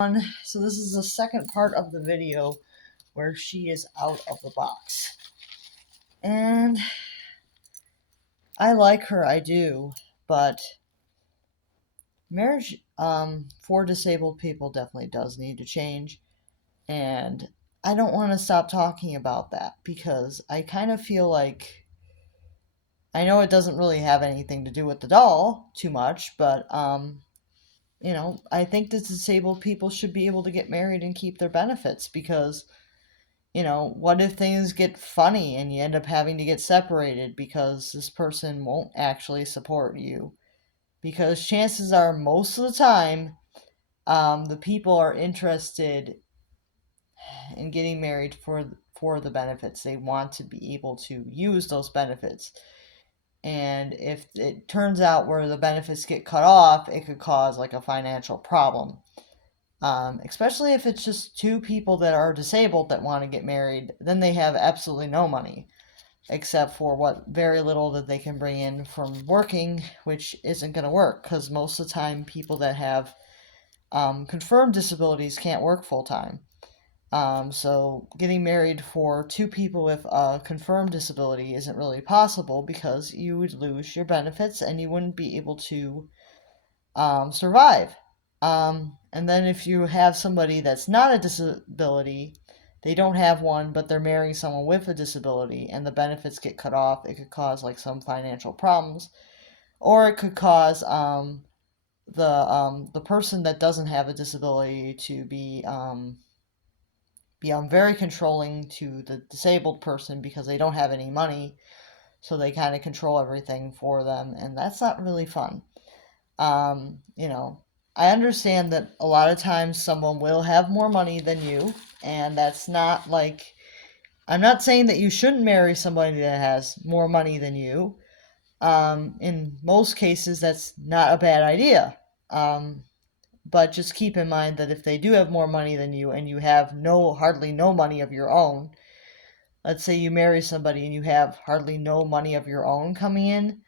So this is the second part of the video where she is out of the box. And I like her, I do, but marriage for disabled people definitely does need to change. And I don't want to stop talking about that because I kind of feel like I know it doesn't really have anything to do with the doll too much, but I think that disabled people should be able to get married and keep their benefits because what if things get funny and you end up having to get separated because this person won't actually support you? Because chances are, most of the time, the people are interested in getting married for the benefits. They want to be able to use those benefits. And if it turns out where the benefits get cut off, it could cause like a financial problem. Especially if it's just two people that are disabled that want to get married, then they have absolutely no money, except for what very little that they can bring in from working, which isn't going to work because most of the time people that have confirmed disabilities can't work full time. So getting married for two people with a confirmed disability isn't really possible because you would lose your benefits and you wouldn't be able to survive. And then if you have somebody that's not a disability, they don't have one, but they're marrying someone with a disability, and the benefits get cut off, it could cause like some financial problems, or it could cause the person that doesn't have a disability to be very controlling to the disabled person because they don't have any money, so they kind of control everything for them, and that's not really fun. Um, you know, I understand that a lot of times someone will have more money than you, and that's not like, I'm not saying that you shouldn't marry somebody that has more money than you. In most cases, that's not a bad idea. Um, but just keep in mind that if they do have more money than you and you have hardly no money of your own, let's say you marry somebody and you have hardly no money of your own coming in,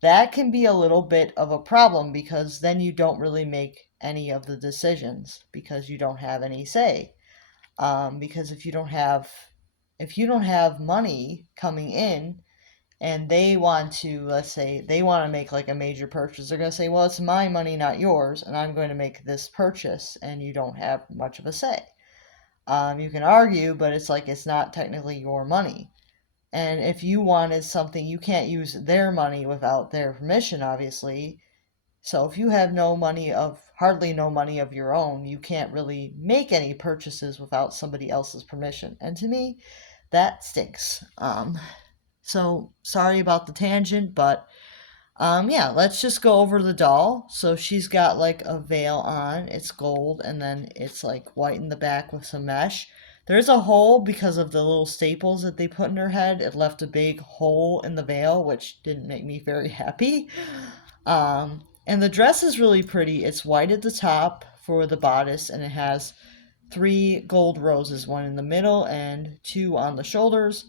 that can be a little bit of a problem because then you don't really make any of the decisions because you don't have any say. Because if you don't have money coming in and they want to, let's say they want to make like a major purchase, they're going to say, well, it's my money, not yours, and I'm going to make this purchase, and you don't have much of a say. You can argue, but it's like it's not technically your money. And if you wanted something, you can't use their money without their permission, obviously. So if you have hardly no money of your own, you can't really make any purchases without somebody else's permission. And to me, that stinks. So sorry about the tangent, but yeah, let's just go over the doll. So she's got like a veil on. It's gold and then it's like white in the back with some mesh. There's a hole because of the little staples that they put in her head. It left a big hole in the veil, which didn't make me very happy. And the dress is really pretty. It's white at the top for the bodice and it has three gold roses, one in the middle and two on the shoulders.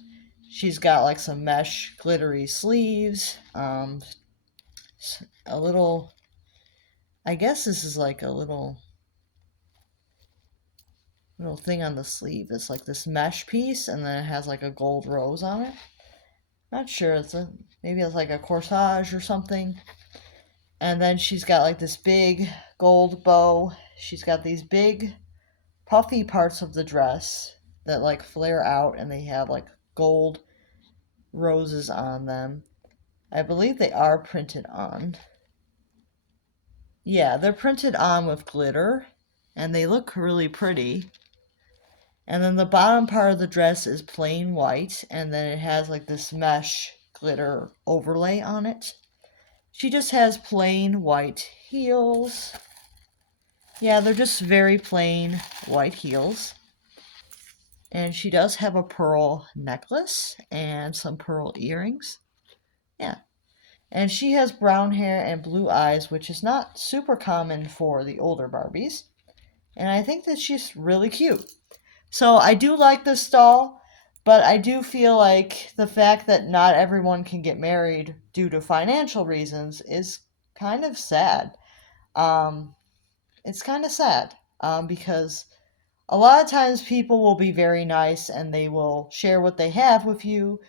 She's got like some mesh glittery sleeves, a little, I guess this is like a little thing on the sleeve. It's like this mesh piece and then it has like a gold rose on it. Not sure, maybe it's like a corsage or something. And then she's got like this big gold bow. She's got these big puffy parts of the dress that like flare out and they have like gold roses on them. I believe they are printed on. Yeah, they're printed on with glitter and they look really pretty. And then the bottom part of the dress is plain white and then it has like this mesh glitter overlay on it. She just has plain white heels. Yeah, they're just very plain white heels. And she does have a pearl necklace and some pearl earrings. Yeah. And she has brown hair and blue eyes, which is not super common for the older Barbies. And I think that she's really cute. So I do like this doll, but I do feel like the fact that not everyone can get married due to financial reasons is kind of sad. Um, it's kind of sad. because a lot of times people will be very nice and they will share what they have with you,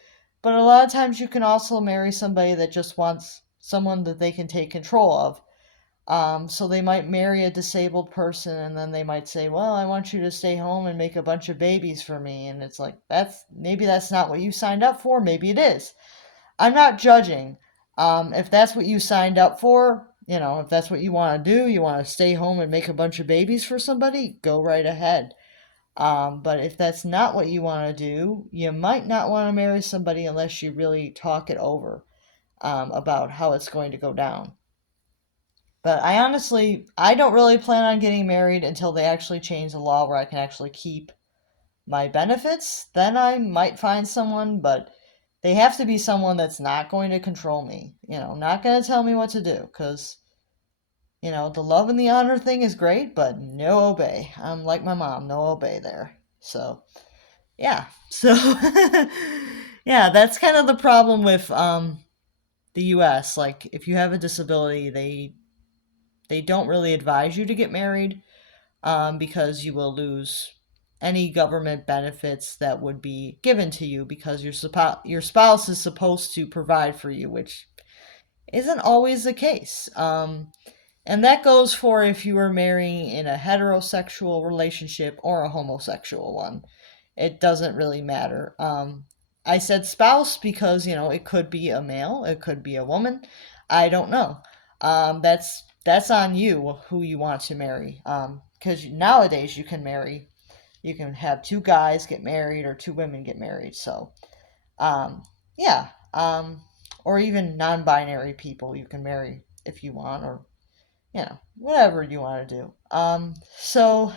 but a lot of times you can also marry somebody that just wants someone that they can take control of. So they might marry a disabled person and then they might say, "Well, I want you to stay home and make a bunch of babies for me." And it's like, that's not what you signed up for. Maybe it is. I'm not judging. If that's what you signed up for, if that's what you want to do, you want to stay home and make a bunch of babies for somebody, go right ahead. But if that's not what you want to do, you might not want to marry somebody unless you really talk it over about how it's going to go down. But I don't really plan on getting married until they actually change the law where I can actually keep my benefits. Then I might find someone, but they have to be someone that's not going to control me, not going to tell me what to do. Because, the love and the honor thing is great, but no obey. I'm like my mom, no obey there. So, yeah. So, yeah, that's kind of the problem with the US. Like, if you have a disability, they don't really advise you to get married because you will lose any government benefits that would be given to you because your spouse is supposed to provide for you, which isn't always the case. And that goes for if you were marrying in a heterosexual relationship or a homosexual one. It doesn't really matter. I said spouse because, it could be a male, it could be a woman. I don't know. That's on you who you want to marry. Because nowadays you can have two guys get married or two women get married. So, yeah. Or even non-binary people you can marry if you want, or whatever you want to do. So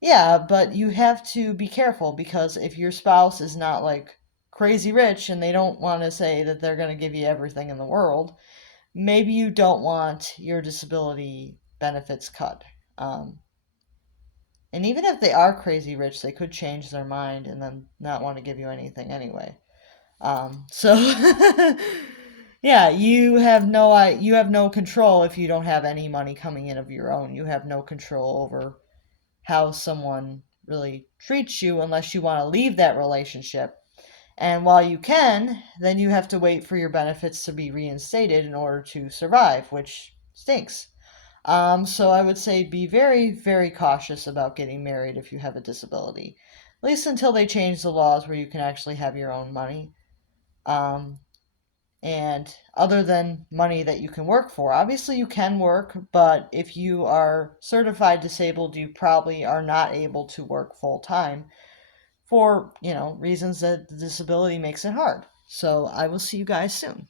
yeah, but you have to be careful because if your spouse is not like crazy rich and they don't want to say that they're going to give you everything in the world, maybe you don't want your disability benefits cut. Um, and even if they are crazy rich, they could change their mind and then not want to give you anything anyway. So yeah, you have no control if you don't have any money coming in of your own. You have no control over how someone really treats you unless you want to leave that relationship. And while you can, then you have to wait for your benefits to be reinstated in order to survive, which stinks. So I would say be very, very cautious about getting married if you have a disability, at least until they change the laws where you can actually have your own money. Um, and other than money that you can work for, obviously you can work, but if you are certified disabled, you probably are not able to work full time for, reasons that the disability makes it hard. So I will see you guys soon.